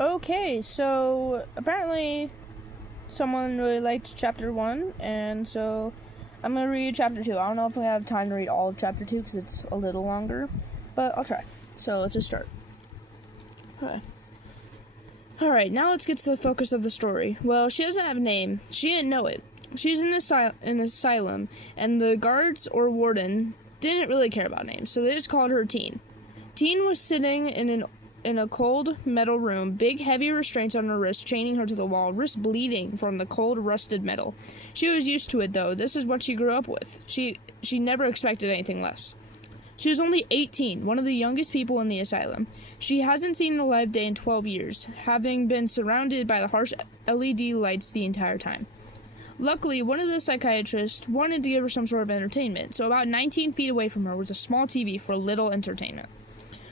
Okay, so apparently someone really liked chapter 1, and so I'm going to read chapter 2. I don't know if we have time to read all of chapter 2 because it's a little longer, but I'll try. So let's just start. Okay. Alright, now let's get to the focus of the story. Well, she doesn't have a name. She didn't know it. She's in an asylum, and the guards or warden didn't really care about names, so they just called her Teen. Teen was sitting in a cold metal room, big heavy restraints on her wrists chaining her to the wall, wrists bleeding from the cold rusted metal. She was used to it though. This is what she grew up with. She never expected anything less. She was only 18, one of the youngest people in the asylum. She hasn't seen a live day in 12 years, having been surrounded by the harsh LED lights the entire time. Luckily, one of the psychiatrists wanted to give her some sort of entertainment, so about 19 feet away from her was a small TV for little entertainment.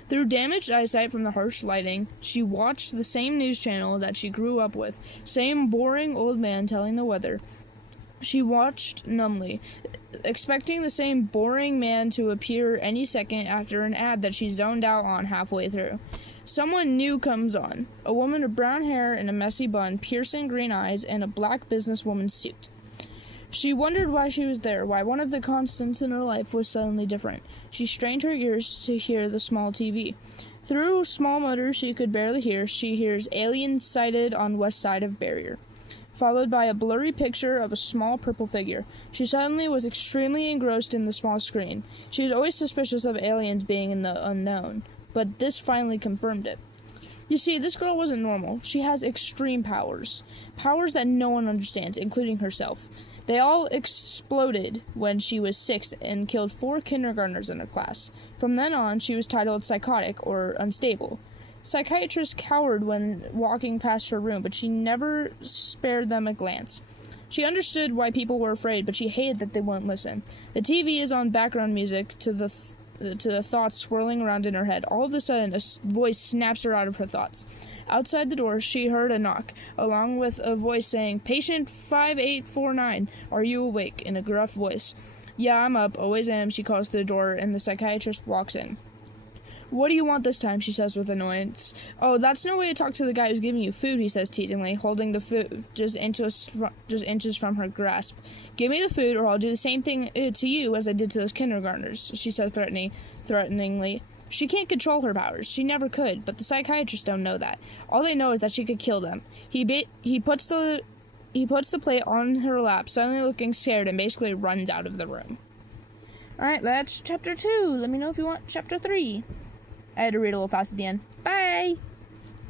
Through damaged eyesight from the harsh lighting, she watched the same news channel that she grew up with, same boring old man telling the weather. She watched numbly, expecting the same boring man to appear any second after an ad that she zoned out on halfway through. Someone new comes on, a woman with brown hair and a messy bun, piercing green eyes, and a black businesswoman's suit. She wondered why she was there, why one of the constants in her life was suddenly different. She strained her ears to hear the small TV. Through small mutters she could barely hear, she hears aliens sighted on west side of barrier, followed by a blurry picture of a small purple figure. She suddenly was extremely engrossed in the small screen. She was always suspicious of aliens being in the unknown, but this finally confirmed it. You see, this girl wasn't normal. She has extreme powers. Powers that no one understands, including herself. They all exploded when she was 6 and killed 4 kindergartners in her class. From then on, she was titled psychotic or unstable. Psychiatrists cowered when walking past her room, but she never spared them a glance. She understood why people were afraid, but she hated that they wouldn't listen. The TV is on background music to the thoughts swirling around in her head. All of a sudden, a voice snaps her out of her thoughts. Outside the door, she heard a knock, along with a voice saying, "Patient 5849, are you awake?" in a gruff voice. "Yeah, I'm up, always am," she calls through the door, and the psychiatrist walks in. "What do you want this time?" she says with annoyance. "Oh, that's no way to talk to the guy who's giving you food," he says teasingly, holding the food just inches from her grasp. "Give me the food or I'll do the same thing to you as I did to those kindergartners," she says threateningly. She can't control her powers. She never could, but the psychiatrists don't know that. All they know is that she could kill them. He puts the plate on her lap, suddenly looking scared, and basically runs out of the room. Alright, that's chapter 2. Let me know if you want chapter 3. I had to read a little fast at the end. Bye!